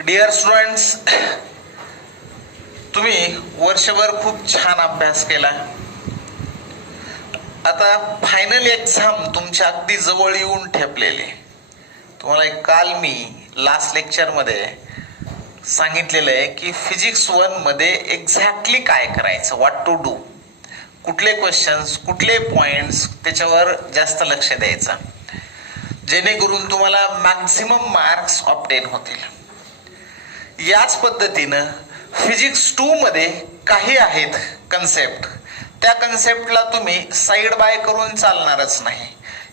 Dear students, तुम्ही वर्षभर खूप छान अभ्यास केला. आता फायनल एक्झाम तुमच्या अगदी जवळ येऊन ठेपलेली. तुम्हाला काल मी लास्ट लेक्चरमध्ये सांगितलेलं आहे की फिजिक्स 1 मध्ये एक्झॅक्टली काय करायचं, व्हॉट टू डू, कुठले क्वेश्चन्स, कुठले पॉइंट्स, त्याच्यावर जास्त लक्ष द्यायचं जेणेकरून तुम्हाला मॅक्झिमम मार्क्स ऑब्टेन होतील. याच पद्धतीनं फिजिक्स 2 मध्ये काही आहेत कन्सेप्ट, त्या कन्सेप्टला तुम्ही साईड बाय करून चालणारच नाही.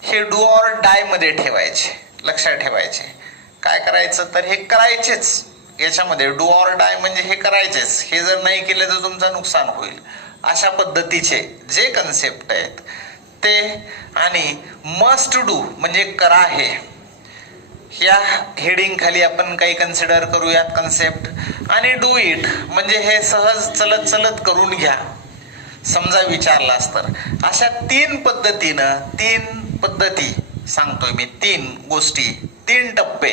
हे डू ऑर डाय मध्ये ठेवायचे, लक्षात ठेवायचे. काय करायचं तर हे करायचेच. याच्यामध्ये डू ऑर डाय म्हणजे हे करायचेच, हे जर नाही केले तर तुमचं नुकसान होईल. अशा पद्धतीचे जे कन्सेप्ट आहेत ते, आणि मस्ट डू म्हणजे करा हे, या हेडिंग खाली आपण काही कन्सिडर करूयात कन्सेप्ट. आणि डू इट म्हणजे हे सहज चलत चलत करून घ्या, समजा विचारलास तर. अशा तीन पद्धती सांगतोय मी, 3 गोष्टी, 3 टप्पे,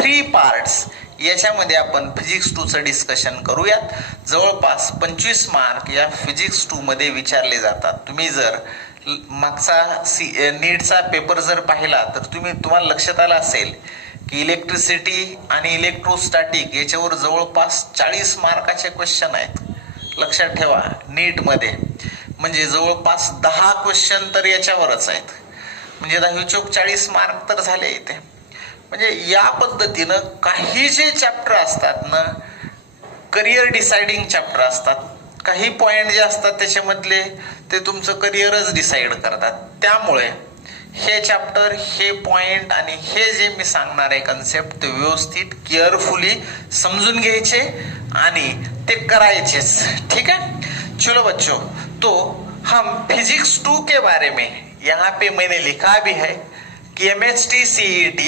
3 पार्ट्स. याच्यामध्ये आपण फिजिक्स 2 चं डिस्कशन करूयात. जवळपास 25 मार्क या फिजिक्स 2 मध्ये विचारले जातात. तुम्ही जर मागचा नीटचा पेपर जर पाहिला तर तुम्हाला लक्षात आलं असेल की इलेक्ट्रिसिटी आणि इलेक्ट्रोस्टॅटिक याच्यावर जवळपास 40 मार्काचे क्वेश्चन आहेत. लक्षात ठेवा, नीट मध्ये म्हणजे जवळपास 10 क्वेश्चन तर याच्यावरच आहेत. म्हणजे 10 चौक 40 मार्क तर झाले इथे. म्हणजे या पद्धतीनं काही जे चॅप्टर असतात ना, करिअर डिसाइडिंग चॅप्टर असतात. काही पॉइंट जे असतात त्याच्यामधले ते तुमचं करिअरच डिसाइड करतात. त्यामुळे हे चॅप्टर, हे पॉइंट आणि हे जे मी सांगणार आहे कन्सेप्ट ते व्यवस्थित केअरफुली समजून घ्यायचे आणि ते करायचेच. ठीक है चलो बच्चों, तो हम फिजिक्स 2 के बारे में यहाँ पे मैंने लिखा भी है कि MHT CET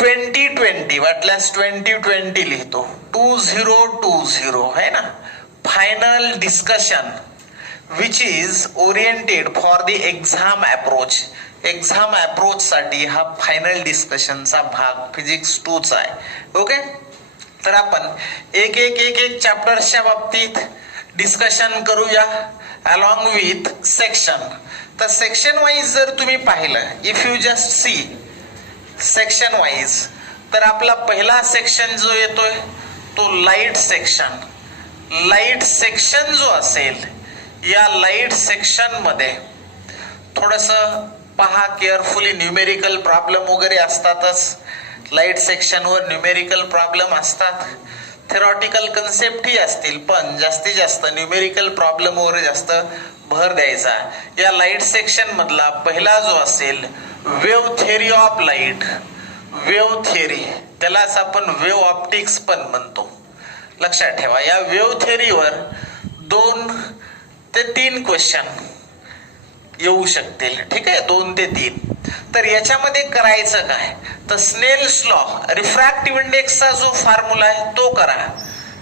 2020 वाटल्यास 2020 लिहितो, 2020 है ना, final discussion which is oriented for the exam approach. Exam approach साठी हा फायनल डिस्कशनचा भाग फिजिक्स 2 चा आहे. ओके, तर आपण एक चॅप्टरच्या बाबतीत डिस्कशन करूया अलॉंग विथ सेक्शन. तर सेक्शन वाईज जर तुम्ही पाहिलं, if you just see section wise, तर आपला पहिला सेक्शन जो येतोय तो लाईट सेक्शन. लाईट सेक्शन जो असेल, या लाईट सेक्शन मध्ये थोडस पहा केअरफुली. न्यूमेरिकल प्रॉब्लेम वगैरे असतातच लाईट सेक्शन वर, न्यूमेरिकल प्रॉब्लेम असतात, थेरॉटिकल कन्सेप्ट ही असतील, पण जास्तीत जास्त न्यूमेरिकल प्रॉब्लेम वर जास्त भर द्यायचा. या लाईट सेक्शन मधला पहिला जो असेल, wave theory of light. Wave theory, त्यालाच आपण वेव्ह ऑप्टिक्स पण म्हणतो. लक्षात ठेवा, या वेव्ह थेअरीवर 2 ते 3 क्वेश्चन येऊ शकतील. ठीक आहे, 2 ते 3. तर याच्यामध्ये करायचं काय तर स्नेल्स लॉ, रिफ्रॅक्टिव्ह इंडेक्सचा जो फॉर्म्युला आहे तो करा.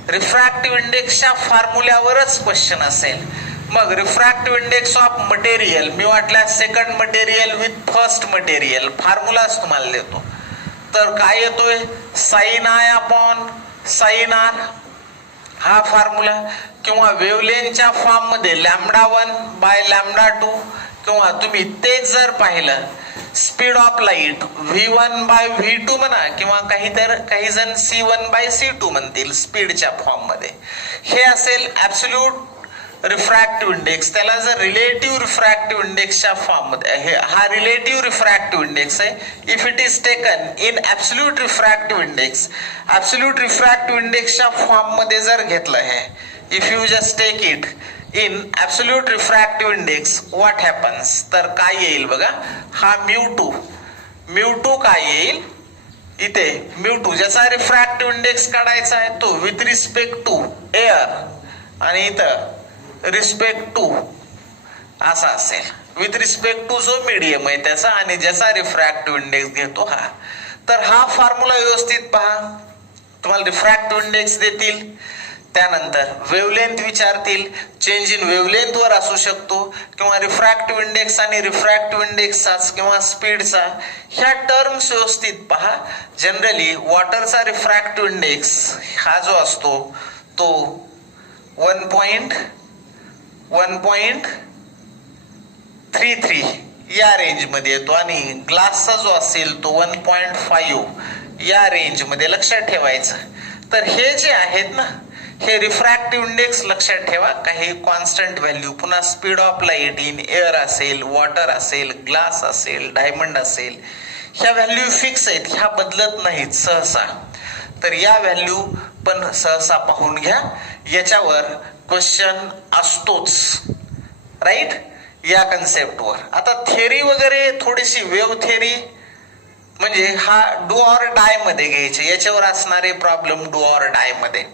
रिफ्रॅक्टिव्ह इंडेक्सच्या फॉर्म्युल्यावरच क्वेश्चन असेल. मग रिफ्रॅक्टिव्ह इंडेक्स ऑफ मटेरियल, मी वाटल्यास second material with first material, फॉर्म्युलाच तुम्हाला देतो. तर काय येतोय, sine I upon sine R हा फॉर्म्युला. किंवा वेवलेनच्या फॉर्म मध्ये λ1 बाय λ2, किंवा तुम्ही तेच जर पाहिलं speed of light v1 bye v2 म्हणा, किंवा काही जण c1 बाय c2 म्हणतील स्पीडच्या फॉर्म मध्ये. हे असेल ऍब्सोल्यूट रिफ्रॅक्टिव्ह इंडेक्स. त्याला जर रिलेटिव्ह रिफ्रॅक्टिव्ह इंडेक्सच्या फॉर्म मध्ये, हा रिलेटिव्ह रिफ्रॅक्टिव्ह इंडेक्स आहे. If it is taken in absolute refractive index, absolute refractive इंडेक्सच्या फॉर्म मध्ये जर घेतलं हे, if you just take it in absolute refractive index, what happens, तर काय येईल बघा, हा म्यू2 काय येईल इथे, म्यू2 ज्याचा रिफ्रॅक्टिव्ह इंडेक्स काढायचा आहे तो विथ रिस्पेक्ट टू एअर, आणि इथं रिस्पेक्ट टू असा असेल. विथ रिस्पेक्ट टू जो मीडियम आहे त्याचा, आणि ज्याचा रिफ्रॅक्टिव्ह इंडेक्स घेतो हा. तर हा फॉर्म्युला व्यवस्थित पहा, तुम्हाला रिफ्रॅक्टिव्ह इंडेक्स देतील. त्यानंतर वेवलेंथ विचारतील, चेंज इन वेवलेंथ वर असू शकतो किंवा रिफ्रॅक्टिव्ह इंडेक्स आणि रिफ्रॅक्टिव्ह इंडेक्सचा किंवा स्पीडचा. ह्या टर्म्स व्यवस्थित पहा. जनरली वॉटरचा रिफ्रॅक्टिव्ह इंडेक्स हा जो असतो तो 1.33 या रेंज मध्ये येतो आणि ग्लासचा जो असेल तो 1.5 या रेंज मध्ये. लक्षात ठेवायचं. तर हे जे आहेत ना, हे रिफ्रॅक्टिव्ह इंडेक्स लक्षात ठेवा, काही कॉन्स्टंट व्हॅल्यू. पुन्हा speed of light in air असेल, वॉटर असेल, ग्लास असेल, डायमंड असेल, ह्या व्हॅल्यू फिक्स आहेत, ह्या बदलत नाहीत सहसा. तर या व्हॅल्यू पण सहसा पाहून घ्या. याच्यावर क्वेश्चन असतोच, राईट, या कन्सेप्टवर. आता थेरी वगैरे थोडीशी वेव्ह थेरी म्हणजे हा डू ऑर डाय मध्ये घ्यायचे, याच्यावर असणारे प्रॉब्लेम डू ऑर डाय मध्ये.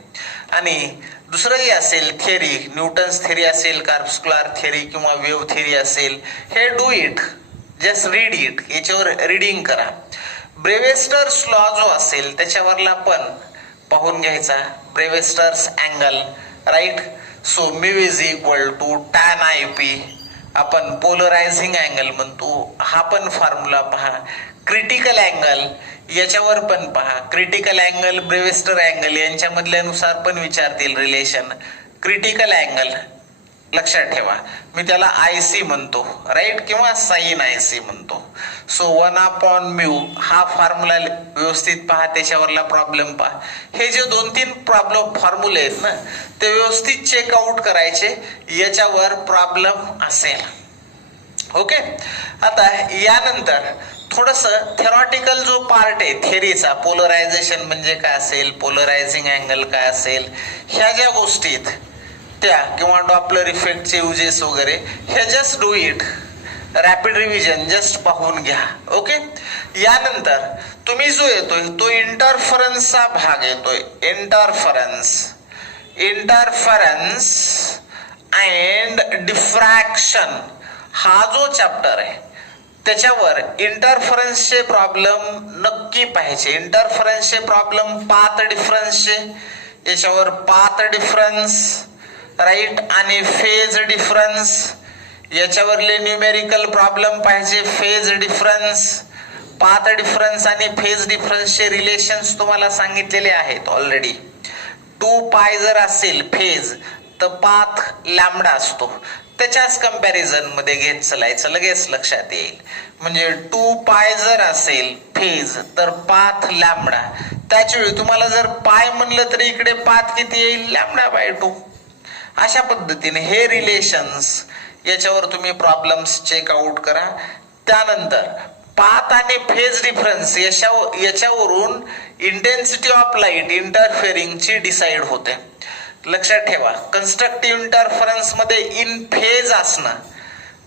आणि दुसरंही असेल थेरी, न्यूटन्स थेरी असेल, कार्पस्कुलर थेरी किंवा वेव्ह थेरी असेल, हे do it, just read it, याच्यावर रीडिंग करा. ब्रेवेस्टर्स लॉ जो असेल त्याच्यावरला पण पाहून घ्यायचा. Brewster's angle, right. So mu is equal to tan I P, आपण पोलरायझिंग अँगल म्हणतो, हा पण फॉर्म्युला पहा. क्रिटिकल अँगल याच्यावर पण पहा. क्रिटिकल अँगल, ब्रेवेस्टर अँगल यांच्यामधल्यानुसार पण विचारतील रिलेशन. क्रिटिकल अँगल लक्षात ठेवा, मी त्याला आयसी म्हणतो, राईट, किंवा साइन आयसी म्हणतो. सो 1/μ हा फॉर्म्युला व्यवस्थित पहा, त्याच्यावरला प्रॉब्लेम पहा. हे जे 2-3 प्रॉब्लेम फॉर्म्युले आहेत ना, ते व्यवस्थित चेकआउट करायचे, याच्यावर प्रॉब्लेम असेल. ओके. आता यानंतर थोडस थेरॉटिकल जो पार्ट आहे थेरीचा, पोलरायझेशन म्हणजे काय असेल, पोलरायझिंग अँगल काय असेल, ह्या ज्या गोष्टीत त्या किंवा डॉपलर इफेक्टचे युजेस वगैरे, हे just do it, rapid revision just पाहून घ्या. ओके. यानंतर तुम्ही जो येतोय तो इंटरफरन्सचा भाग येतोय. इंटरफरन्स अँड डिफ्रॅक्शन हा जो चॅप्टर आहे त्याच्यावर इंटरफरन्सचे प्रॉब्लेम नक्की पाहिजे. इंटरफरन्सचे प्रॉब्लेम पाथ डिफरन्सचे, याच्यावर पाथ डिफरन्स, राईट, आणि फेज डिफरन्स, याच्यावरले न्यूमेरिकल प्रॉब्लेम पाहिजे. फेज डिफरन्स, पाथ डिफरन्स आणि फेज डिफरन्सचे रिलेशन्स तुम्हाला सांगितलेले आहेत ऑलरेडी. 2π जर असेल फेज तर पाथ लॅम्बडा असतो, त्याच्याच कंपॅरिझन मध्ये घेत चलायचं, लगेच लक्षात येईल. म्हणजे 2π जर असेल फेज तर पाथ लॅम्बडा. त्याच वेळी तुम्हाला जर पाय म्हणलं तर इकडे पाथ किती येईल, λ/2. अशा पद्धतीने हे रिलेशन्स, याच्यावर तुम्ही प्रॉब्लेम्स चेकआउट करा. त्यानंतर पाथ आणि फेज डिफरन्स याच्यावरून इंटेन्सिटी ऑफ लाईट इंटरफेरिंग ची डिसाइड होते. लक्षात ठेवा, कन्स्ट्रक्टिव्ह इंटरफरन्स मध्ये इन फेज असणं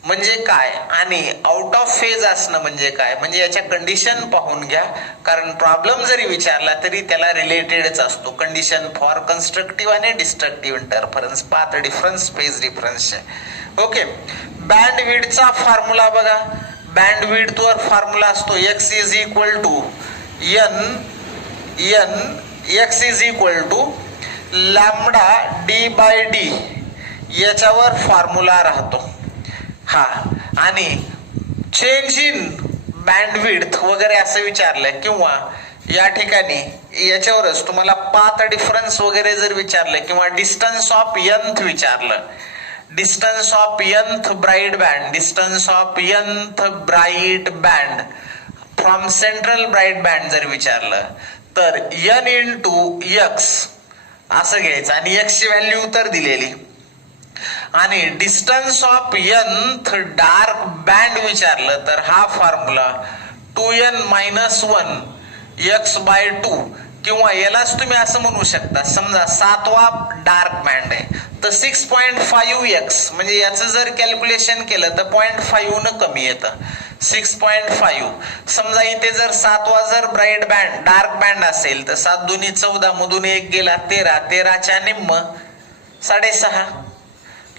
म्हणजे काय आणि आउट ऑफ फेज असणं म्हणजे काय, म्हणजे याच्या कंडिशन पाहून घ्या. कारण प्रॉब्लेम जरी विचारला तरी त्याला रिलेटेडच असतो. कंडिशन फॉर कन्स्ट्रक्टिव्ह आणि destructive interference, path difference, phase difference. Okay. Band विड्थचा फॉर्म्युला बघा. बँड विड्थ वर फॉर्म्युला असतो x is equal to x is equal to lambda d/d, याच्यावर फॉर्म्युला राहतो हा. आणि चेंज इन बँड विड्थ वगैरे असं विचारलं किंवा या ठिकाणी याच्यावरच तुम्हाला पाथ डिफरन्स वगैरे जर विचारलं किंवा डिस्टन्स ऑफ nth विचारलं, distance of nth bright band, distance of nth bright band from central bright band जर विचारलं तर n इंटू x असं घ्यायचं आणि x ची व्हॅल्यू तर दिलेली. आणि distance of nth dark band विचारलं तर हा फॉर्म्युला 2n-1 x/2, किंवा यालाच तुम्ही असं म्हणू शकता, समजा 7वा डार्क बँड आहे तर 6.5x, म्हणजे याचं जर कॅल्क्युलेशन केलं तर 0.5 न कमी येतं, 6.5. समजा इथे जर 7वा जर ब्राइट बँड डार्क बँड असेल तर 7 दुनी 14 मधून 1 गेला 13, 13च्या निम्म 6.5.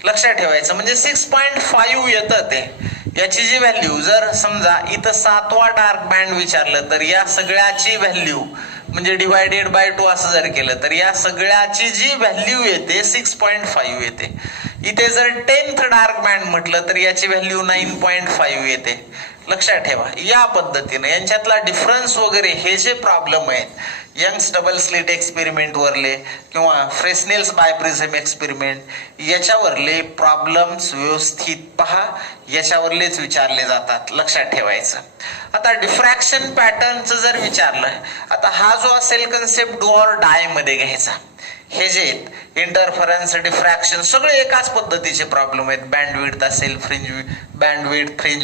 लक्षात ठेवायचं, म्हणजे 6.5 येतं ते. याची जी व्हॅल्यू जर समजा इथं 7वा डार्क बँड विचारलं तर या सगळ्याची व्हॅल्यू म्हणजे डिवायडेड बाय 2 असं जर केलं तर या सगळ्याची जी व्हॅल्यू येते 6.5 येते. इथे जर 10th डार्क बँड म्हटलं तर याची व्हॅल्यू 9.5 येते. लक्षात ठेवा या पद्धतीने यांच्यातला डिफरन्स वगैरे हे जे प्रॉब्लेम आहेत यंग्स डबल स्लिट एक्सपेरिमेंट वरले किंवा फ्रेस्नेल्स बायप्रिझम एक्सपेरिमेंट याच्यावरले प्रॉब्लेम्स व्यवस्थित पहा, याच्यावरलेच विचारले जातात. लक्षात ठेवायचं. आता डिफ्रॅक्शन पॅटर्नचं जर विचारलं, आता हा जो असेल कन्सेप्ट डू ऑर डाय मध्ये घ्यायचा. हे जे इंटरफरन्स डिफ्रॅक्शन सगळे एकाच पद्धतीचे प्रॉब्लेम आहेत. बँडविड्थ असेल, फ्रिंज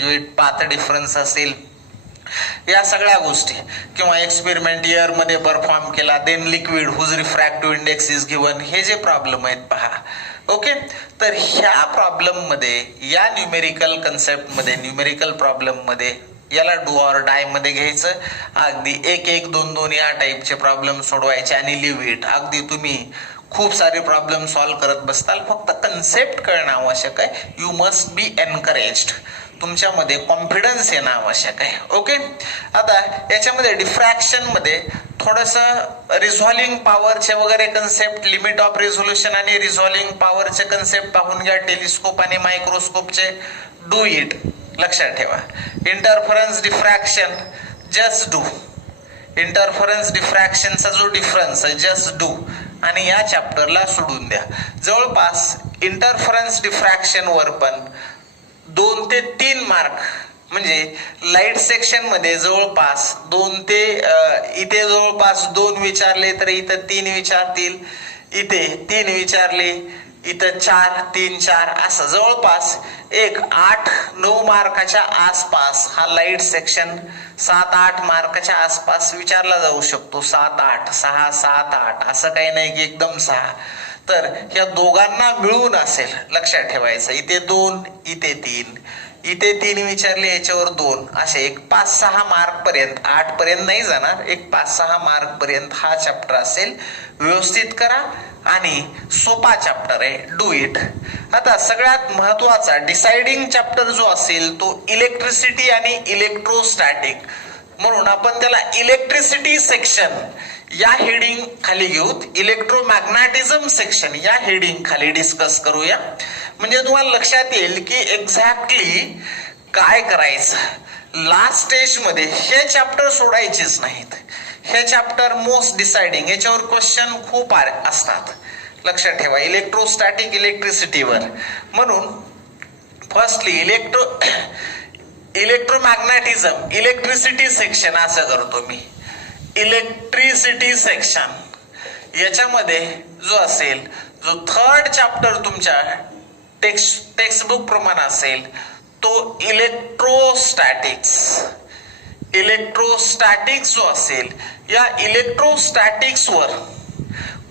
विड्थ, पाथ डिफरन्स असेल, या सगळ्या गोष्टी किंवा एक्सपेरिमेंट इयर मध्ये परफॉर्म केला, then liquid whose refractive index is given, हे जे प्रॉब्लेम आहेत पहा. ओके, तर ह्या प्रॉब्लेम मध्ये या न्यूमेरिकल कन्सेप्ट मध्ये न्यूमेरिकल प्रॉब्लेम मध्ये याला डू ऑर डाय मध्ये घ्यायचं. अगदी 1-1, 2-2 या टाइपचे प्रॉब्लेम सोडवायचे आणि लिव्ह इट. अगदी तुम्ही खूप सारे प्रॉब्लेम सॉल्व्ह करत बसताल, फक्त कन्सेप्ट कळणं आवश्यक आहे. You must be encouraged. तुमच्यामध्ये कॉन्फिडन्स येणं आवश्यक आहे. ओके, आता याच्यामध्ये डिफ्रॅक्शन मध्ये थोडस रिझॉल्विंग पॉवरचे वगैरे कन्सेप्ट, लिमिट ऑफ रिझोल्युशन आणि रिझॉल्विंग पॉवरचे कन्सेप्ट पाहून घ्या. टेलिस्कोप आणि मायक्रोस्कोपचे डू इट. लक्षात ठेवा. Interference diffraction just do. Interference डिफ्रॅक्शनचा जो डिफरन्स आहे जस्ट डू आणि या चॅप्टरला सोडून द्या. जवळपास इंटरफरन्स डिफ्रॅक्शन वर पण 2 ते 3 मार्क, म्हणजे लाईट सेक्शन मध्ये जवळपास 2 ते इथे जवळपास 2 विचारले तर इथं 3 विचारतील, इथे 3 विचारले, इथं 4, 3, 4 असं जवळपास 8-9 मार्काच्या आसपास हा लाईट सेक्शन 7-8 मार्काच्या आसपास विचारला जाऊ शकतो. 7-8, 6-7-8 असं काही नाही की एकदम 6. तर या दोघांना मिळून असेल. लक्षात ठेवायचं. इथे 2, इथे 3, इथे 3 विचारले, याच्यावर 2, असे एक 5-6 मार्क पर्यंत, 8 पर्यंत नाही जाणार, एक 5-6 मार्क पर्यंत हा चॅप्टर असेल. व्यवस्थित करा आणि सोपा चॅप्टर आहे. Do it. आता सगळ्यात महत्वाचा डिसाइडिंग चॅप्टर जो असेल तो इलेक्ट्रिसिटी आणि इलेक्ट्रोस्टॅटिक, म्हणून आपण त्याला इलेक्ट्रिसिटी सेक्शन या हेडिंग खाली घेऊ. इलेक्ट्रोमॅग्नेटिझम सेक्शन या हेडिंग खाली डिस्कस करूया. म्हणजे तुम्हाला लक्षात येईल की एक्झॅक्टली काय करायचं. लास्ट स्टेज मध्ये हे चॅप्टर सोडायचेच नाहीत. हे चॅप्टर मोस्ट डिसाइडिंग, याच्यावर क्वेश्चन खूप असतात. लक्षात ठेवा. इलेक्ट्रोस्टॅटिक इलेक्ट्रिसिटीवर. म्हणून फर्स्टली इलेक्ट्रोमॅग्नेटिझम इलेक्ट्रिसिटी सेक्शन असं करतो मी. इलेक्ट्रिसिटी सेक्शन याच्यामध्ये जो असेल, जो 3rd चॅप्टर तुमच्या टेक्स्टबुक प्रमाणे असेल तो इलेक्ट्रोस्टॅटिक्स. इलेक्ट्रोस्टॅटिक्स जो असेल, या इलेक्ट्रोस्टॅटिक्स वर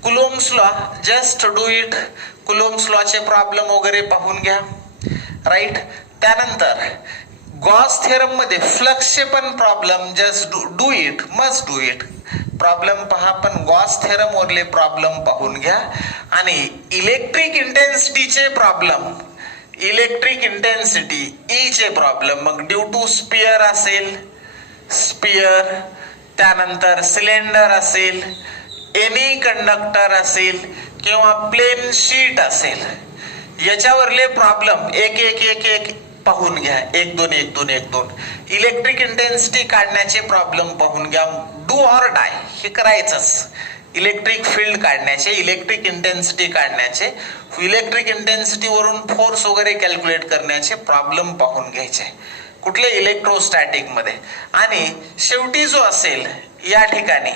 Coulomb's law just do it. Coulomb's लॉचे प्रॉब्लेम वगैरे पाहून घ्या. राईट. त्यानंतर गॉस थेरम मध्ये फ्लक्सचे पण problem just do it, must do it. Problem पहा, पण गॉस थेरम वरले प्रॉब्लेम पाहून घ्या. आणि इलेक्ट्रिक इंटेन्सिटीचे प्रॉब्लेम, इलेक्ट्रिक इंटेन्सिटी ई चे प्रॉब्लेम, मग ड्यू टू स्पियर असेल, स्पियर, त्यानंतर सिलेंडर असेल, एनी कंडक्टर असेल किंवा प्लेन शीट असेल, याच्यावरले प्रॉब्लेम एक पाहून घ्या. 1-2 इलेक्ट्रिक इंटेन्सिटी काढण्याचे प्रॉब्लेम पाहून घ्या. डू ऑर डाय हे करायचंच. इलेक्ट्रिक फील्ड काढण्याचे, इलेक्ट्रिक इंटेन्सिटी काढण्याचे, इलेक्ट्रिक इंटेन्सिटी वरून फोर्स वगैरे कॅल्क्युलेट करण्याचे प्रॉब्लेम पाहून घ्यायचे. कुठले? इलेक्ट्रोस्टॅटिक मध्ये. आणि शेवटी जो असेल या ठिकाणी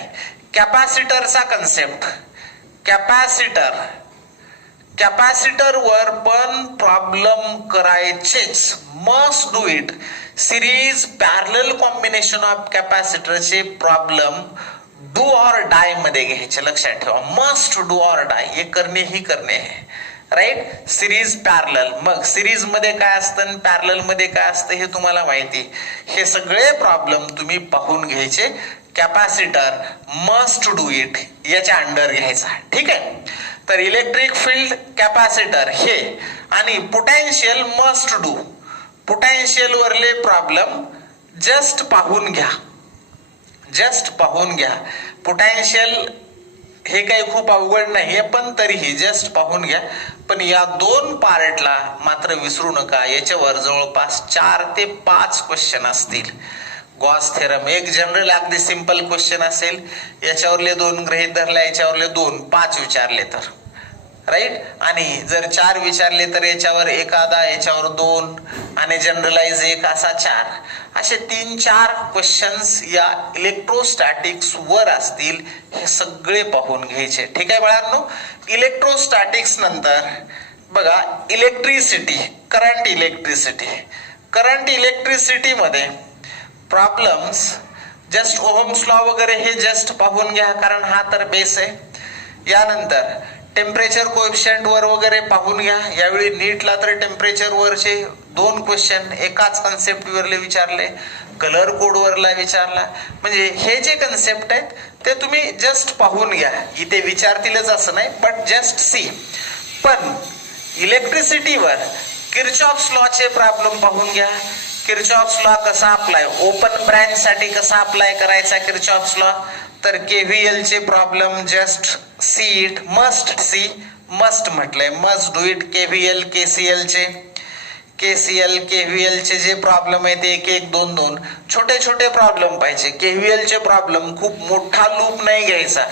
कॅपॅसिटरचा कन्सेप्ट. कॅपॅसिटर वर पण प्रॉब्लेम करायचेच, must do it. Series parallel combination of कॅपॅसिटरचे प्रॉब्लेम डू ऑर डाय मध्ये घ्यायचे. लक्षात ठेवा. मस्ट डू ऑर डाय, हे करणे ही करणे आहे. राईट. सिरीज पॅरलल, मग सिरीज मध्ये काय असतं, पॅरलल मध्ये काय असतं हे तुम्हाला माहिती. हे सगळे प्रॉब्लेम तुम्ही पाहून घ्यायचे. कॅपॅसिटर मस्ट डू इट याच्या अंडर घ्यायचा. ठीक आहे. तर इलेक्ट्रिक फील्ड, कॅपॅसिटर हे, आणि पोटेन्शियल मस्ट डू. पोटेन्शियल वरले प्रॉब्लेम जस्ट पाहून घ्या. पोटॅन्शियल हे काही खूप अवघड नाहीये, पण तरीही जस्ट पाहून घ्या. पण या 2 पार्टला मात्र विसरू नका. याच्यावर जवळपास 4 ते 5 क्वेश्चन असतील. गॉस थेरम एक जनरल अगदी सिंपल क्वेश्चन असेल, याच्यावरले 2 गृहीत धरले, याच्यावरले 2, 5 विचारले तर राईट. आणि जर 4 विचारले तर याच्यावर एखादा, याच्यावर 2 आणि जनरलाइज एक, असा 4. असे 3-4 क्वेश्चन्स या इलेक्ट्रोस्टॅटिक्स वर असतील. हे सगळे पाहून घ्यायचे. ठीक आहे बाळांनो. इलेक्ट्रोस्टॅटिक्स नंतर बघा electricity, current electricity. Current electricity मध्ये प्रॉब्लेम्स जस्ट ओहम्स लॉ वगैरे हे जस्ट पाहून घ्या, कारण हा तर बेस आहे. यानंतर टेम्परेचर कोएफिशियंट वर वगैरे पाहून घ्या. यावेळी नीटला तर टेम्परेचर वरचे 2 क्वेश्चन एकाच कन्सेप्ट वरले विचारले, कलर कोड वरला विचारला. म्हणजे हे जे कन्सेप्ट आहेत ते तुम्ही जस्ट पाहून घ्या. इथे विचारतीलच असं नाही, बट जस्ट सी. पण इलेक्ट्रिसिटीवर किर्चॉफ्स लॉचे प्रॉब्लेम पाहून घ्या. किर्चॉफ्स लॉ कसा अप्लाय, ओपन ब्रँच साठी कसा अप्लाय करायचा किर्चॉफ्स लॉ, तर केव्हीएल चे problem just see it, must see, must म्हटलंय, must do it. KVL KCL चे, केसीएल केव्हीएल चे जे प्रॉब्लेम आहेत 1-1, 2-2 छोटे छोटे प्रॉब्लेम पाहिजे. केव्हीएल चे प्रॉब्लेम खूप मोठा लूप नाही घ्यायचा,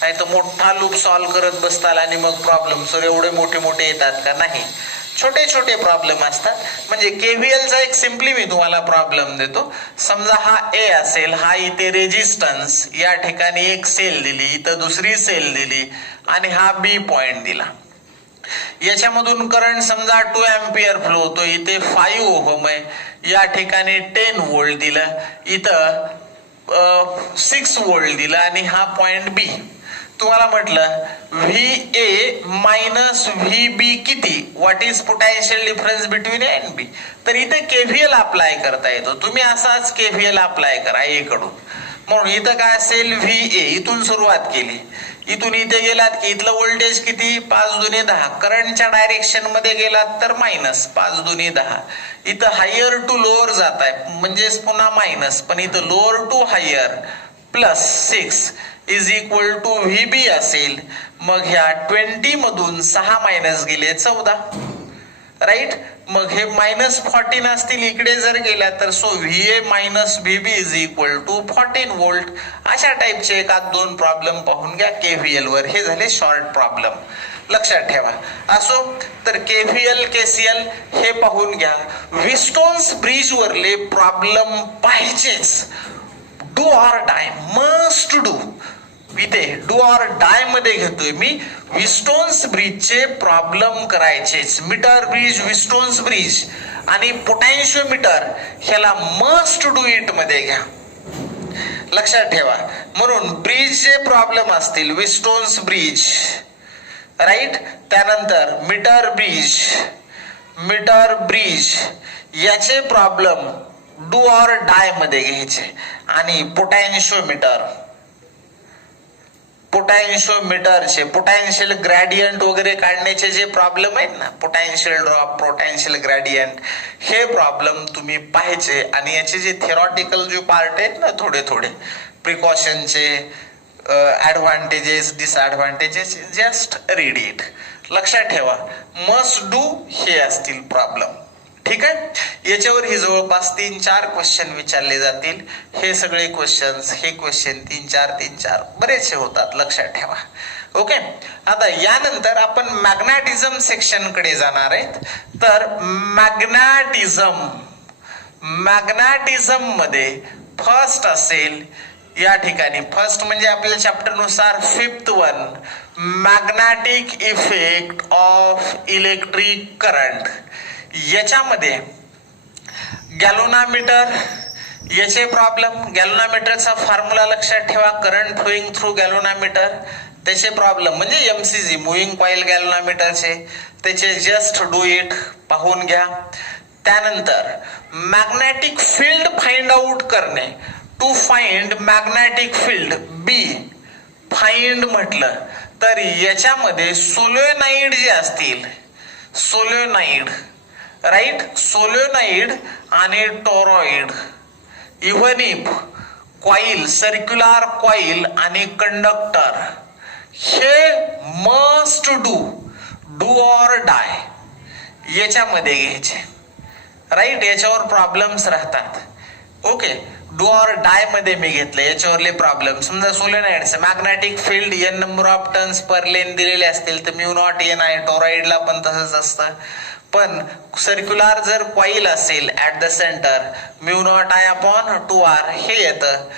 नाही तर मोठा लूप सॉल्व्ह करत बसताल आणि मग प्रॉब्लेम सर एवढे मोठे मोठे येतात का, नाही. छोटे छोटे प्रॉब्लेम असतात. म्हणजे केव्हीएलचा एक सिम्पली मी तुम्हाला प्रॉब्लेम देतो. समजा हा ए असेल, हा इथे रेजिस्टन्स, या ठिकाणी एक सेल दिली, इथं दुसरी सेल दिली आणि हा बी पॉइंट दिला. याच्यामधून करंट समजा 2 एम्पियर फ्लो होतो, इथे 5 ओहम आहे, या ठिकाणी 10 व्होल्ट दिलं, इथं 6 व्होल्ट दिला आणि हा पॉइंट बी. तुम्हाला म्हटलं VA मायनस VB किती, what is potential difference between A and B. तर इथे केव्हीएल अप्लाय करता येतो. तुम्ही असाच केव्हीएल अप्लाय करा ए कडून. म्हणून इथं काय असेल, VA इथून सुरुवात केली, इथून इथे गेलात की इथलं व्होल्टेज किती, 5×2 10. करंटच्या डायरेक्शन मध्ये गेलात तर मायनस 5×2 10. इथं हायर टू लोअर जात आहे म्हणजेच पुन्हा मायनस, पण इथं lower to higher plus 6 is equal to VB असेल. मग ह्या 20 मधून 6 मायनस गेले 14, राईट. मग हे -14 असतील, इकडे जर गेला तर so VA minus VB is equal to 14 volt. अशा टाइपचे 1-2 प्रॉब्लेम पाहून घ्या केव्हीएल वर. हे झाले शॉर्ट प्रॉब्लेम, लक्षात ठेवा. असो तर केव्हीएल केसीएल हे पाहून घ्या. विस्टोन्स ब्रिज वरले प्रॉब्लेम पाहिजेच. Do or die, must do. इथे डू ऑर डाय मध्ये घेतोय मी. विस्टोन्स ब्रिजचे प्रॉब्लेम करायचेच. मीटर ब्रिज, विस्टोन्स ब्रिज आणि पोटॅन्शियोमीटर ह्याला मस्ट डू इट मध्ये घ्या, लक्षात ठेवा. म्हणून ब्रिजचे प्रॉब्लेम असतील, विस्टोन्स ब्रिज, राईट. त्यानंतर मीटर ब्रिज, मीटर ब्रिज याचे प्रॉब्लेम डू ऑर डाय मध्ये घ्यायचे. आणि पोटॅन्शियोमीटर, पोटॅन्शियोमीटरचे पोटॅन्शियल ग्रॅडियंट वगैरे काढण्याचे जे प्रॉब्लेम आहेत ना, पोटॅन्शियल ड्रॉप, पोटॅन्शियल ग्रॅडियंट, हे प्रॉब्लेम तुम्ही पाहायचे. आणि याचे जे थेरॉटिकल जे पार्ट आहेत ना, थोडे थोडे प्रिकॉशनचे, advantages, disadvantages, just read it, लक्षात ठेवा. मस्ट डू हे असतील प्रॉब्लेम, ठीक आहे. याच्यावर ही जवळपास 3-4 क्वेश्चन विचारले जातील. हे सगळे क्वेश्चन्स, हे क्वेश्चन 3-4 बरेचसे होतात, लक्षात ठेवा. ओके. आता यानंतर आपण मॅग्नेटिझम सेक्शन कडे जाणार आहेत. तर मॅग्नेटिझम मध्ये फर्स्ट असेल, या ठिकाणी फर्स्ट म्हणजे आपल्या चॅप्टर नुसार 5th one, magnetic effect of electric current. याच्यामध्ये गॅल्व्हनोमीटर याचे प्रॉब्लेम, गॅल्व्हनोमीटरचा फॉर्म्युला लक्षात ठेवा, करंट फ्लोइंग थ्रू गॅल्व्हनोमीटर, त्याचे प्रॉब्लेम म्हणजे MCG, मुव्हिंग कॉइल गॅल्व्हनोमीटरचे, त्याचे जस्ट डू इट पाहून घ्या. त्यानंतर मॅग्नेटिक फील्ड फाइंड आउट करणे, to find magnetic field B find म्हटलं तर याच्यामध्ये सोलेनॉइड जे असतील, सोलेनॉइड, राईट, सोलेनॉइड आणि toroid, even if coil, circular coil आणि कंडक्टर हे मस्ट डू ऑर डाय याच्यामध्ये घ्यायचे. राईट, याच्यावर प्रॉब्लेम्स राहतात. ओके, डू ऑर डाय मध्ये मी घेतलं, याच्यावरले प्रॉब्लेम. समजा सोलेनॉइडचं magnetic field n number of turns per length दिलेले असतील तर म्यू नॉट एन आहे. टोरॉइडला पण तसंच असतं. पण सर्क्युलर जर कॉईल असेल at the centre, mu naught I upon 2r हे येतं.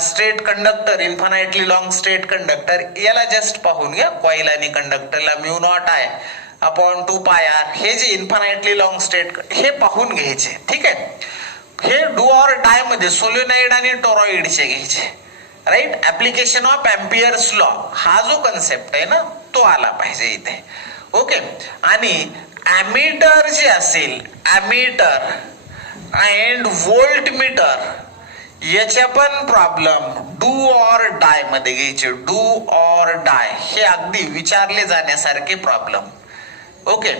Straight conductor, infinitely long straight conductor, याला जस्ट पाहून घ्या. कॉईल आणि कंडक्टरला mu naught I upon 2πr हे जे इन्फानाइटली लॉंग स्ट्रेट हे पाहून घ्यायचे. ठीक आहे, हे डू ऑर डाय मध्ये सोलेनॉइड आणि टोरॉइडचे घ्यायचे. Right, application of Ampere's law हा जो कन्सेप्ट आहे ना तो आला पाहिजे इथे. ओके, आणि ॲमीटर जे असेल, ॲमीटर अँड व्होल्ट मीटर याच्या पण प्रॉब्लेम डू ऑर डाय मध्ये घ्यायचे. डू ऑर डाय हे अगदी विचारले जाण्यासारखे प्रॉब्लेम. ओके,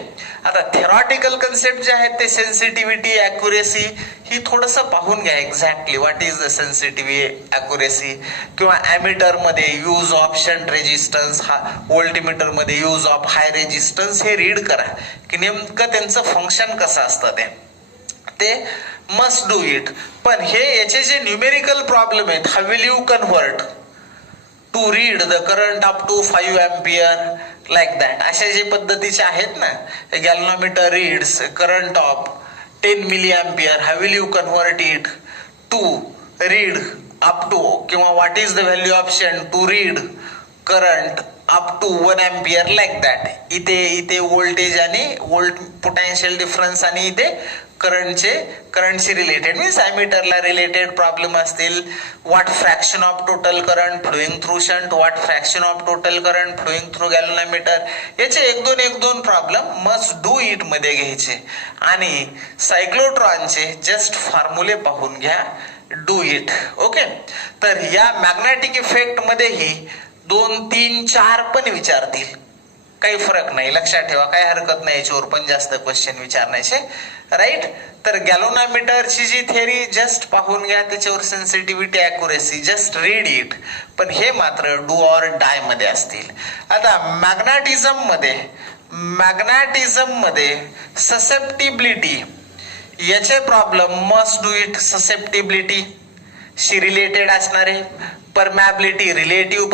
आता थेरॉटिकल कन्सेप्ट जे आहेत ते सेन्सिटिव्हिटी, अॅक्युरेसी ही थोडस पाहून घ्या. Exactly what is the sensitivity, accuracy, किंवा ॲमीटर मध्ये use of shunt resistance, voltmeter मध्ये यूज ऑफ हाय रेजिस्टन्स हे रीड करा की नेमकं त्यांचं फंक्शन कसं असतं ते मस्ट डू इट. पण हे याचे जे न्यूमेरिकल प्रॉब्लेम आहेत, how will you convert to read the current up to 5 ampere like that, अशा जे पद्धतीचे आहेत ना, galvanometer reads current of 10 milli ampere, how will you convert it to read up to, किंवा what is the value of shunt to read current up to 1 ampere like that. इथे voltage आणि volt potential difference आणि इथे करंटशी related means ॲमीटरला related problem असतील. What fraction of total current flowing through shunt, what fraction of total current flowing through galvanometer, याचे एक दोन problem must do it मध्ये घ्यायचे. आणि सायक्लोट्रॉनचे जस्ट फॉर्म्युले पाहून घ्या, डू इट. ओके, तर या मॅग्नेटिक इफेक्ट मध्येही 2, 3, 4 पण विचारतील, काही फरक नाही. लक्षात ठेवा, काही हरकत नाही याच्यावर पण जास्त क्वेश्चन विचारण्याचे. राईट, तर गॅल्व्हनोमीटरची जी थेअरी जस्ट पाहून घ्या, त्याच्यावर sensitivity, accuracy just read it. पण हे मात्र डू ऑर डाय मध्ये असतील. आता मॅग्नेटिझम मध्ये ससेप्टिबिलिटी याचे problem must do it. Susceptibility she related असणारे, परमॅबिलिटी, रिलेटिव्ह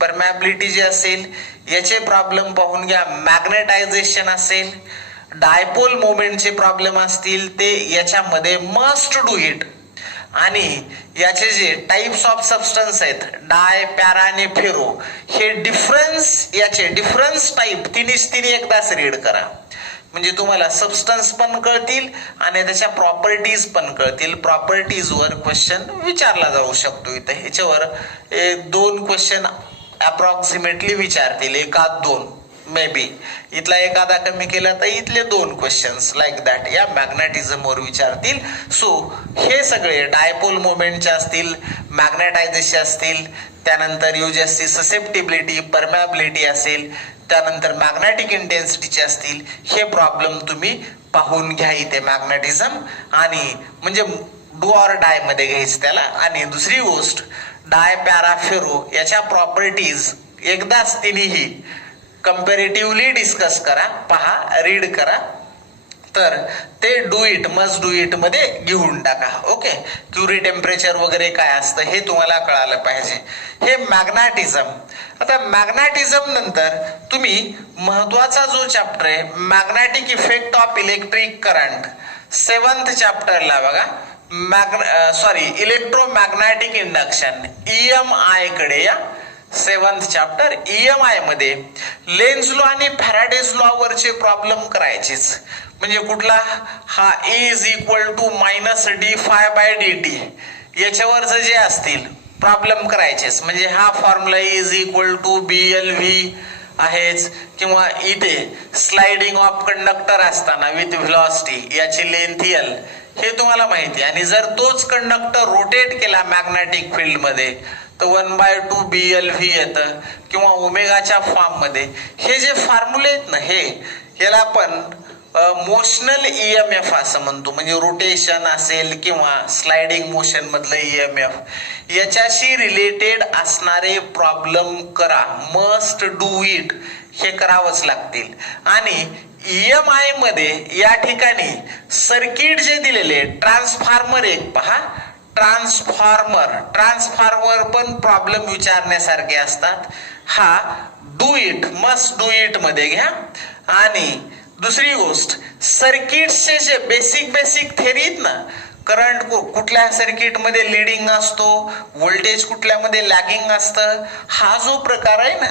परमॅबिलिटी जे असेल याचे प्रॉब्लेम पाहून घ्या. मॅग्नेटायझेशन असेल, डायपोल मोमेंटचे प्रॉब्लेम असतील ते याच्यामध्ये मस्ट डू इट. आणि याचे जे टाइप्स ऑफ सबस्टन्स आहेत, डाय, पॅरा आणि फेरो, हे डिफरन्स टाइप तिन्ही एकदाच रीड करा. म्हणजे तुम्हाला सबस्टन्स पण कळतील आणि त्याच्या प्रॉपर्टीज पण कळतील. प्रॉपर्टीजवर क्वेश्चन विचारला जाऊ शकतो. इथे ह्याच्यावर 2 क्वेश्चन अप्रॉक्सिमेटली विचारतील, 1-2 मे बी. इथला एखादा कमी केला तर इथले 2 क्वेश्चन्स लाईक दॅट या मॅग्नेटिझम वर विचारतील. सो हे सगळे डायपोल मोमेंटचे असतील, मॅग्नेटायझेशन असतील, त्यानंतर युजसची ससेप्टिबिलिटी, परमॅबिलिटी असेल, त्यानंतर मॅग्नेटिक इंटेन्सिटीचे असतील. हे प्रॉब्लेम तुम्ही पाहून घ्या इथे मॅग्नेटिझम. आणि म्हणजे डू ऑर डाय मध्ये घ्यायचं त्याला. आणि दुसरी गोष्ट, डाय, पॅरा, फेरो याच्या प्रॉपर्टीज एकदाच तिन्ही कंपॅरेटिव्हली डिस्कस करा, पहा, रीड करा. तर ते do it, must do it मध्ये घेऊन टाका. ओके, क्युरी टेम्परेचर वगैरे काय असतं हे तुम्हाला कळालं पाहिजे. हे मॅग्नेटिझम. आता मॅग्नेटिझम नंतर तुम्ही महत्वाचा जो चॅप्टर आहे, magnetic effect of electric current, 7th चॅप्टरला बघा. इलेक्ट्रोमॅग्नेटिक इंडक्शन, EMI कडे या. 7th चॅप्टर EMI मध्ये लेन्झ लॉ आणि फॅराडेज लॉ वरचे प्रॉब्लेम करायचेच. म्हणजे कुठला, हा E is equal to -d∅dt याच्यावरच जे असतील प्रॉब्लेम करायचेच. म्हणजे हा formula E is equal to BLV आहेच. किंवा इथे स्लाइडिंग ऑफ कंडक्टर असताना विथ व्हेलॉसिटी याची लेंथ L हे तुम्हाला माहिती. आणि जर तोच कंडक्टर रोटेट केला मॅग्नेटिक फील्ड मध्ये तर 1/2 BLV येतं. किंवा ओमेगाच्या फॉर्म मध्ये हे जे फॉर्म्युले आहेत ना, हे याला पण मोशनल EMF असं म्हणतो, म्हणजे रोटेशन असेल किंवा स्लायडिंग मोशन मधलं EMF याच्याशी रिलेटेड असणारे प्रॉब्लेम करा, मस्ट डू इट, हे करावंच लागतील. आणि EMI मध्ये या ठिकाणी सर्किट जे दिलेले ट्रान्सफॉर्मर एक पहा, ट्रान्सफॉर्मर पण प्रॉब्लेम विचारण्यासारखे असतात. हा do it, must do it मध्ये घ्या. आणि दुसरी गोष्ट, सर्किटचे जे बेसिक थेरीत ना, करंट कुठल्या सर्किट मध्ये लीडिंग असतो, व्होल्टेज कुठल्यामध्ये लॅगिंग असतं, हा जो प्रकार आहे ना,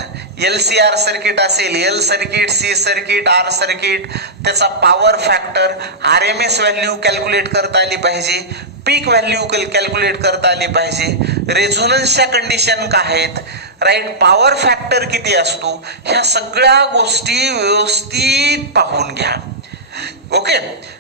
LCR सर्किट असेल, L circuit, C circuit, R circuit, त्याचा power factor, RMS value calculate करता आली पाहिजे, पीक व्हॅल्यू कॅल्क्युलेट करता आली पाहिजे, रेझोनन्सच्या कंडिशन काय आहेत, राईट, पॉवर फॅक्टर किती असतो, ह्या सगळ्या गोष्टी व्यवस्थित पाहून घ्या. ओके,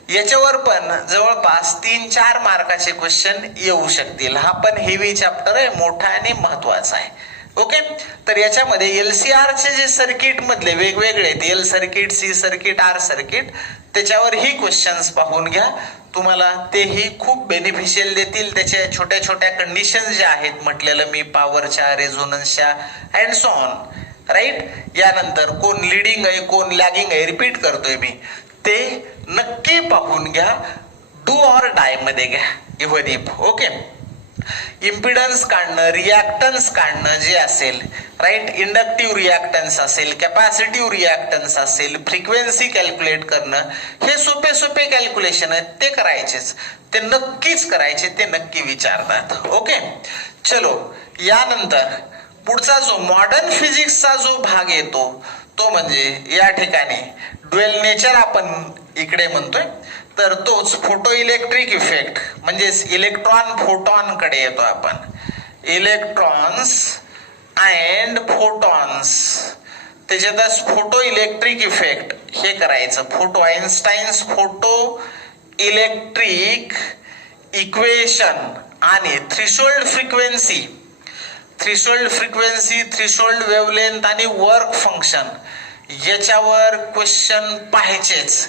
याच्यावर पण जवळपास 3-4 मार्काचे क्वेश्चन येऊ शकतील. हा पण हेवी चॅप्टर आहे, मोठा आणि महत्वाचा आहे. ओके, तर याच्यामध्ये LCR चे जे सर्किट मधले वेगवेगळे आहेत, L circuit, C circuit, R circuit, त्याच्यावर ही क्वेश्चन्स पाहून घ्या. तुम्हाला तेही खूप बेनिफिशियल देतील. त्याच्या छोट्या छोट्या कंडिशन ज्या आहेत म्हटलेलं मी, पॉवरच्या, रेझोनन्सच्या अँड सो ऑन, राईट. यानंतर कोण लिडिंग आहे, कोण लॅगिंग आहे, रिपीट करतोय मी, ते नक्की पाहून घ्या. डू ऑर डाय मध्ये घ्या, इव्हन इफ. ओके, इम्पिडन्स काढणं, रिॲक्टन्स काढणं जे असेल, राईट, इंडक्टिव्ह रिॲक्टन्स असेल, कॅपॅसिटिव्ह रिॲक्टन्स असेल, फ्रिक्वेन्सी कॅल्क्युलेट करणं, हे सोपे कॅल्क्युलेशन आहेत, ते करायचेच, ते नक्कीच करायचे, ते नक्की विचारतात. ओके, चलो, यानंतर पुढचा जो मॉडर्न फिजिक्सचा जो भाग येतो, तो म्हणजे या ठिकाणी ड्युएल नेचर आपण इकडे म्हणतोय, तर तोच फोटो इलेक्ट्रिक इफेक्ट, म्हणजे इलेक्ट्रॉन फोटॉन कडे येतो आपण. इलेक्ट्रॉन्स अँड फोटॉन्स, त्याच्यातच फोटो इलेक्ट्रिक इफेक्ट हे करायचं. Photo Einstein's photo electric equation आणि थ्रेशोल्ड फ्रिक्वेन्सी, थ्रेशोल्ड वेव्हलेंथ आणि वर्क फंक्शन, याच्यावर क्वेश्चन पाहायचेच.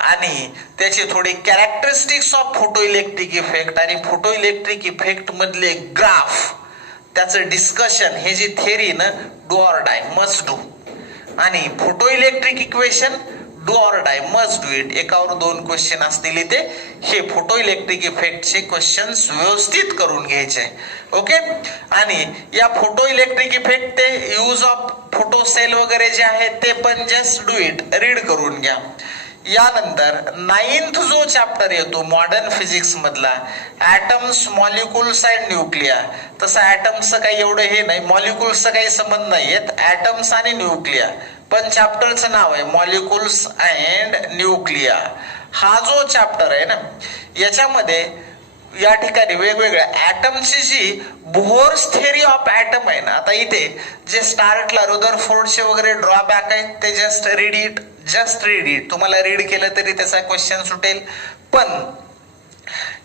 आणि त्याचे थोडे characteristics of photo electric effect आणि फोटो इलेक्ट्रिक इफेक्ट मधले ग्राफ, त्याचं डिस्कशन, हे जी थेरी ना, do or die, must do, आणि photo electric equation, do or die, must do it, एकावर 2 क्वेश्चन असतील इथे. हे फोटो इलेक्ट्रिक इफेक्टचे क्वेश्चन्स व्यवस्थित करून घ्यायचे. ओके, आणि या फोटो इलेक्ट्रिक इफेक्ट, ते यूज ऑफ फोटो सेल वगैरे जे आहेत, ते पण जस्ट डू इट, रीड करून घ्या. यानंतर 9th जो चॅप्टर येतो मॉडर्न फिजिक्स मधला, ऍटम्स, मॉलिक्युल्स अँड न्यूक्लिया. तसं ऍटम्सचं काही एवढं हे नाही, मॉलिक्युल्सचं काही संबंध नाहीयेत, ऍटम्स आणि न्यूक्लिया, पण चॅप्टरचं नाव आहे मॉलिक्युल्स अँड न्यूक्लिया. हा जो चॅप्टर आहे ना, याच्यामध्ये या ठिकाणी वेगवेगळ्या ऍटमची जी बोहर्स थेरी ऑफ ऍटम आहे ना, आता इथे जे स्टार्टला रदरफोर्डचे वगैरे ड्रॉबॅक आहेत, ते जस्ट रीड इट, तुम्हाला रीड केलं तरी त्याचा क्वेश्चन सुटेल. पण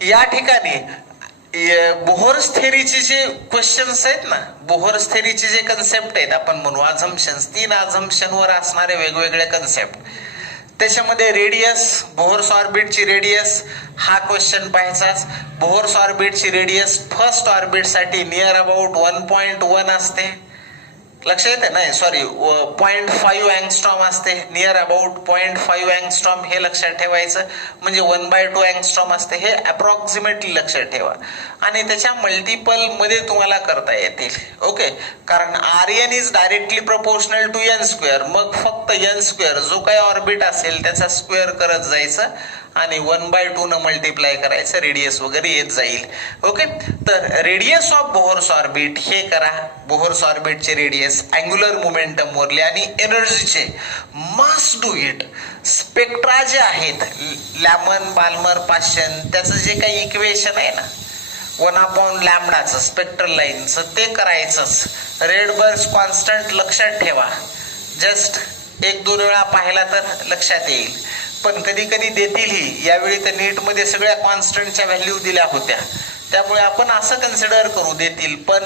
या ठिकाणी बोहर्स थेरीचे जे क्वेश्चन्स आहेत ना, बोहर्स थेरीचे जे कन्सेप्ट आहेत, आपण म्हणू अझम्पशन्स, 3 अझम्पशनवर असणारे वेगवेगळे कन्सेप्ट, त्याच्यामध्ये रेडियस, बोहर्स ऑर्बिटची रेडियस, हा क्वेश्चन पाहायचाच. बोहर्स ऑर्बिटची रेडियस फर्स्ट ऑर्बिट साठी नियर अबाउट 1.1 असते, लक्ष येते, नाही सॉरी 0.5 अँगस्ट्रॉम असते, नियर अबाउट 0.5 अँगस्ट्रॉम, हे लक्षात ठेवायचं. म्हणजे 1/2 अँगस्ट्रॉम असते, हे अप्रॉक्सिमेटली लक्षात ठेवा. आणि त्याच्या मल्टिपल मध्ये तुम्हाला करता येतील. ओके, कारण RN is directly proportional to n², मग फक्त n², जो काही ऑर्बिट असेल त्याचा स्क्वेअर करत जायचं आणि 1/2 न मल्टिप्लाय करायचं, रेडियस वगैरे येत जाईल. ओके, तर रेडियस ऑफ बोहर्स ऑर्बिट हे करा. बोहर्स ऑर्बिटचे रेडियस, अँग्युलर मोमेंटम वरले आणि एनर्जीचे, मस्ट डू इट. स्पेक्ट्रा जे आहेत, लॅमन, बाल्मर, पाशन, त्याचं जे काही इक्वेशन आहे ना, 1/λ स्पेक्ट्रल लाईनचं, ते करायचंच. रेडबर्ग्स कॉन्स्टंट लक्षात ठेवा, जस्ट 1-2 वेळा पाहिला तर लक्षात येईल. पण कधी कधी देतीलही, यावेळी तर नीट मध्ये सगळ्या कॉन्स्टंटच्या व्हॅल्यू दिल्या होत्या, त्यामुळे आपण असं कन्सिडर करू देतील, पण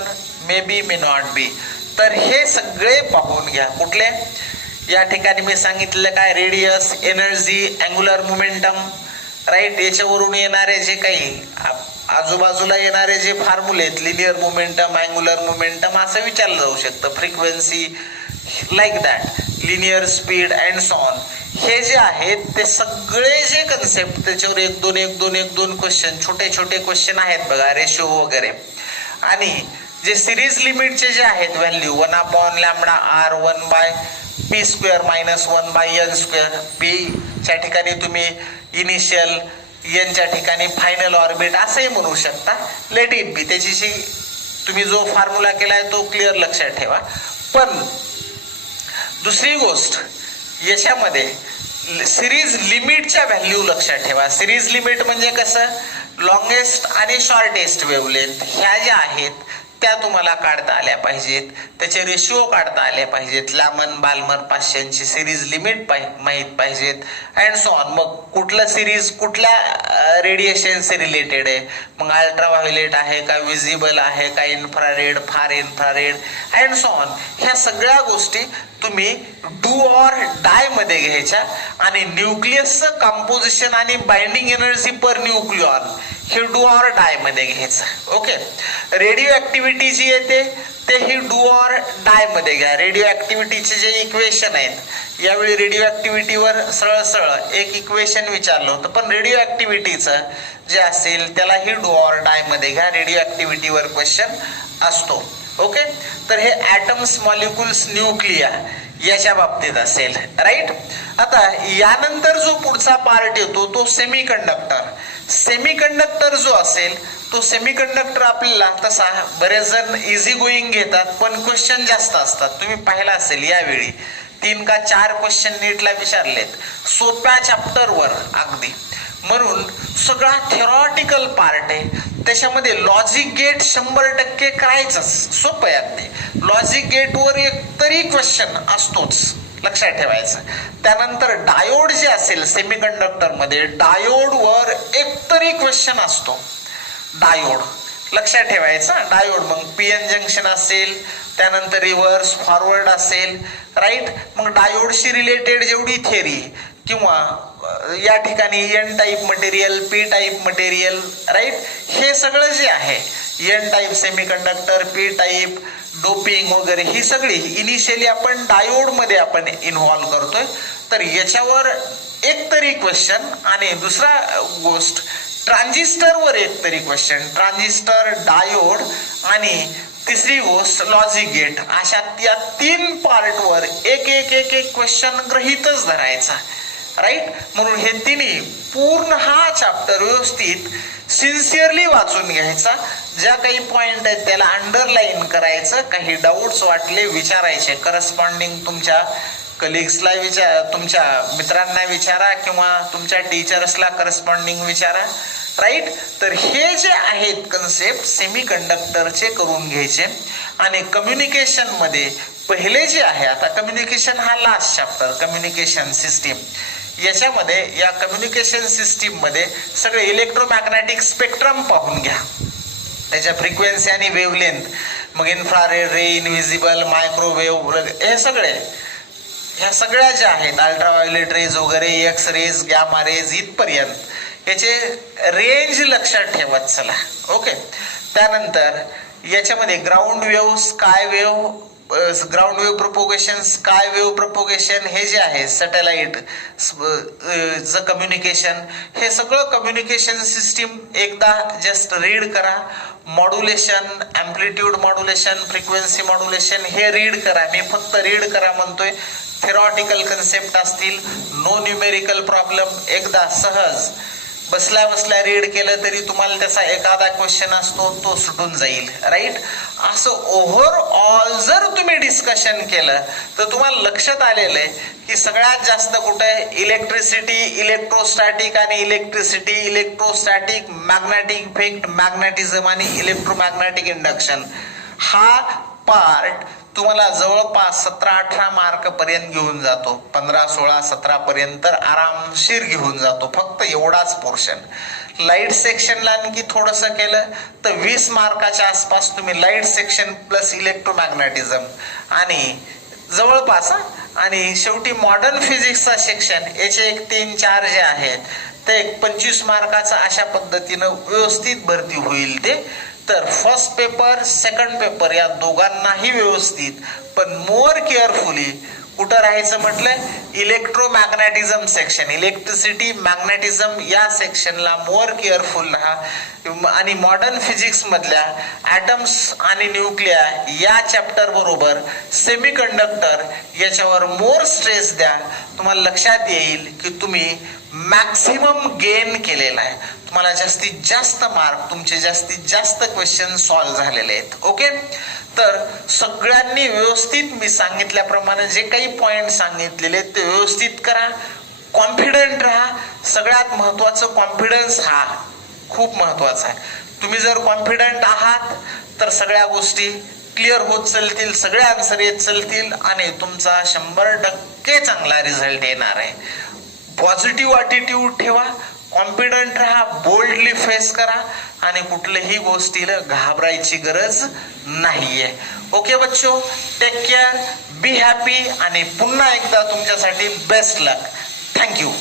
may be may not be. तर हे सगळे पाहून घ्या. कुठले? या ठिकाणी मी सांगितलेलं काय, radius, energy, angular momentum, right. याच्यावरून येणारे जे काही आजूबाजूला येणारे जे फॉर्म्युले आहेत, लिनियर मोमेंटम, अँग्युलर मोमेंटम, असं विचारलं जाऊ शकतं. Frequency, like that, linear speed and so on. हे जे आहेत ते सगळे जे कन्सेप्ट, त्याच्यावर एक दोन क्वेश्चन, छोटे छोटे क्वेश्चन आहेत बघा, रेशो वगैरे. आणि जे सिरीज लिमिटचे जे आहेत value 1/λr 1/p² - 1/n², p च्या ठिकाणी तुम्ही इनिशियल, n च्या ठिकाणी फायनल ऑर्बिट असंही म्हणू शकता. Let it be. त्याची तुम्ही जो फॉर्म्युला केलाय तो क्लिअर लक्षात ठेवा. पण दुसरी गोष्ट याच्यामध्ये सिरीज लिमिटच्या व्हॅल्यू लक्षात ठेवा. सिरीज लिमिट म्हणजे कसं, लॉंगेस्ट आणि शॉर्टेस्ट वेव्हलेंथ ह्या ज्या आहेत त्या तुम्हाला काढता आल्या पाहिजेत, त्याचे रेशिओ काढता आले पाहिजेत. लामन बाल्मर 500ची सिरीज लिमिट माहीत पाहिजेत अँड सो ऑन. मग कुठलं सिरीज कुठल्या रेडिएशनशी रिलेटेड आहे, मग अल्ट्राव्हायोलेट आहे का, विजिबल आहे का, इन्फ्रारेड, फार इन्फ्रारेड अँड सो ऑन. ह्या सगळ्या गोष्टी तुम्ही डू ऑर डाय मध्ये घ्यायच्या. आणि न्यूक्लियसचं कंपोजिशन आणि बाइंडिंग एनर्जी पर न्यूक्लिऑन हे डू ऑर डाय मध्ये घ्यायचं. ओके. रेडिओ ऍक्टिव्हिटी जी येते ते ही डू ऑर डाय मध्ये घ्या. रेडिओ ऍक्टिव्हिटीचे जे इक्वेशन आहेत, यावेळी रेडिओ ऍक्टिव्हिटीवर सरळ एक इक्वेशन विचारलं होतं, पण रेडिओ ऍक्टिव्हिटीचं जे असेल त्याला ही डू ऑर डाय मध्ये घ्या. रेडिओ ऍक्टिव्हिटीवर क्वेश्चन असतो. ओके. तर हे ऍटम्स, मॉलिक्युल्स, न्यूक्लिया याच्या बाबतीत असेल, राईट. आता यानंतर जो पुढचा पार्ट येतो तो सेमीकंडक्टर. सेमीकंडक्टर जो असेल तो सेमीकंडक्टर आपल्याला तसा बरेच जण इझी गोईंग घेतात, पण क्वेश्चन जास्त असतात. तुम्ही पाहिला असेल यावेळी 3 का 4 क्वेश्चन नीटला विचारलेत, सोप्या चॅप्टरवर अगदी. म्हणून सगळा थेरॉटिकल पार्ट आहे. त्याच्यामध्ये लॉजिक गेट 100% करायचंच, सोपं आहे अगदी. लॉजिक गेटवर एक तरी क्वेश्चन असतोच, लक्षात ठेवायचं. त्यानंतर डायोड जे असेल सेमीकंडक्टर मध्ये, डायोड वर एक तरी क्वेश्चन असतो. डायोड लक्षात ठेवायचं. डायोड मग पीएन जंक्शन असेल, त्यानंतर रिव्हर्स फॉरवर्ड असेल, राईट. मग डायोडशी रिलेटेड जेवढी थेरी किंवा या ठिकाणी N type material, P type material, right, हे सगळं जे आहे N type semiconductor, P type, doping वगैरे, ही सगळी इनिशियली आपण डायोड मध्ये आपण इन्व्हॉल्व करतोय. तर याच्यावर एक तरी क्वेश्चन. आणि दुसरा गोष्ट, ट्रान्झिस्टरवर एक तरी क्वेश्चन, ट्रान्झिस्टर, डायोड आणि तिसरी गोष्ट लॉजिक गेट. अशा या 3 पार्टवर एक क्वेश्चन गृहीतच धरायचा, राईट. म्हणून हे तिन्ही पूर्ण हा चॅप्टर व्यवस्थित सिन्सिअरली वाचून घ्यायचा. ज्या काही पॉइंट आहेत त्याला अंडरलाईन करायचं. काही डाऊट्स वाटले विचारायचे, करस्पॉन्डिंग तुमच्या कलिग्सला विचारा, तुमच्या मित्रांना विचारा किंवा तुमच्या टीचर्सला करस्पॉन्डिंग विचारा, राईट. तर हे जे आहेत कन्सेप्ट सेमीकंडक्टरचे करून घ्यायचे. आणि कम्युनिकेशन मध्ये पहिले जे आहे, आता कम्युनिकेशन हा लास्ट चॅप्टर, कम्युनिकेशन सिस्टीम. याच्यामध्ये या कम्युनिकेशन सिस्टीम मध्ये सगळे इलेक्ट्रोमॅग्नेटिक स्पेक्ट्रम पाहून घ्या, त्याच्या फ्रिक्वेन्सी आणि वेव्हलेंथ. मग इन्फ्रारेड रे, इनव्हिजिबल, मायक्रोवेव्ह, हे सगळे, ह्या सगळ्या ज्या आहेत, अल्ट्राव्हायोलेट रेज वगैरे, एक्स रेज, गॅमा रेज, इथपर्यंत याचे रेंज लक्षात ठेवत चला. ओके. त्यानंतर याच्यामध्ये ground wave, sky wave, ground wave propagation, sky wave propagation, हे जे आहे सॅटेलाइट च कम्युनिकेशन, हे सगळं कम्युनिकेशन सिस्टीम एकदा जस्ट रीड करा. Modulation, amplitude modulation, frequency modulation हे रीड करा. मी फक्त रीड करा म्हणतोय. थेरॉटिकल कन्सेप्ट असतील, नो न्यूमेरिकल प्रॉब्लेम. एकदा सहज बसल्या बसल्या रीड केलं तरी तुम्हाला त्याचा एखादा क्वेश्चन असतो तो सुटून जाईल, राईट. असं ओव्हरऑल जर तुम्ही डिस्कशन केलं तर तुम्हाला लक्षात आलेलं आहे की सगळ्यात जास्त कुठे इलेक्ट्रिसिटी, इलेक्ट्रोस्टॅटिक आणि electricity, electrostatic, magnetic effect, magnetism आणि इलेक्ट्रोमॅग्नेटिक इंडक्शन हा पार्ट तुम्हाला जवळपास 17-18 मार्क पर्यंत घेऊन जातो. 15-16-17 पर्यंत आरामशीर घेऊन जातो, फक्त एवढाच पोर्शन. लाईट सेक्शनला आणखी थोडस केलं तर 20 मार्काच्या आसपास तुम्ही लाईट सेक्शन प्लस इलेक्ट्रोमॅग्नेटिझम आणि जवळपास आणि शेवटी मॉडर्न फिजिक्सचा सेक्शन याचे एक 3-4 जे आहेत ते एक 25 मार्काचा अशा पद्धतीनं व्यवस्थित भरती होईल ते. तर फर्स्ट पेपर सेकंड पेपर या दोघांनाही व्यवस्थित पण मोर केअरफुली कुठं राहायचं म्हटलं, इलेक्ट्रोमॅग्नेटिझम सेक्शन, इलेक्ट्रिसिटी मॅग्नेटिझम या सेक्शनला मोर केअरफुल राहा. आणि मॉडर्न फिजिक्स मधल्या ॲटम्स आणि न्यूक्लिया या चॅप्टर बरोबर सेमीकंडक्टर याच्यावर मोर स्ट्रेस द्या. तुम्हाला लक्षात येईल की तुम्ही मॅक्सिमम गेन केलेला आहे, तुम्हाला जास्तीत जास्त मार्क, तुमचे जास्तीत जास्त क्वेश्चन सॉल्व्ह झालेले आहेत. ओके, तर सगळ्यांनी व्यवस्थित मी सांगितल्याप्रमाणे जे काही पॉइंट सांगितलेले ते व्यवस्थित करा. कॉन्फिडंट राहा. सगळ्यात महत्वाचं कॉन्फिडन्स हा खूप महत्वाचा आहे. तुम्ही जर कॉन्फिडंट आहात तर सगळ्या गोष्टी क्लिअर होत चालतील, सगळे आन्सर येत चालतील आणि तुमचा 100% चांगला रिझल्ट येणार आहे. पॉझिटिव्ह ॲटिट्यूड ठेवा, कॉन्फिडंट राहा, बोल्डली फेस करा आणि कुठल्याही गोष्टीला घाबरायची गरज नाहीये. ओके बच्चो, टेक केअर, बी हॅपी आणि पुन्हा एकदा तुमच्यासाठी बेस्ट लक. थँक्यू.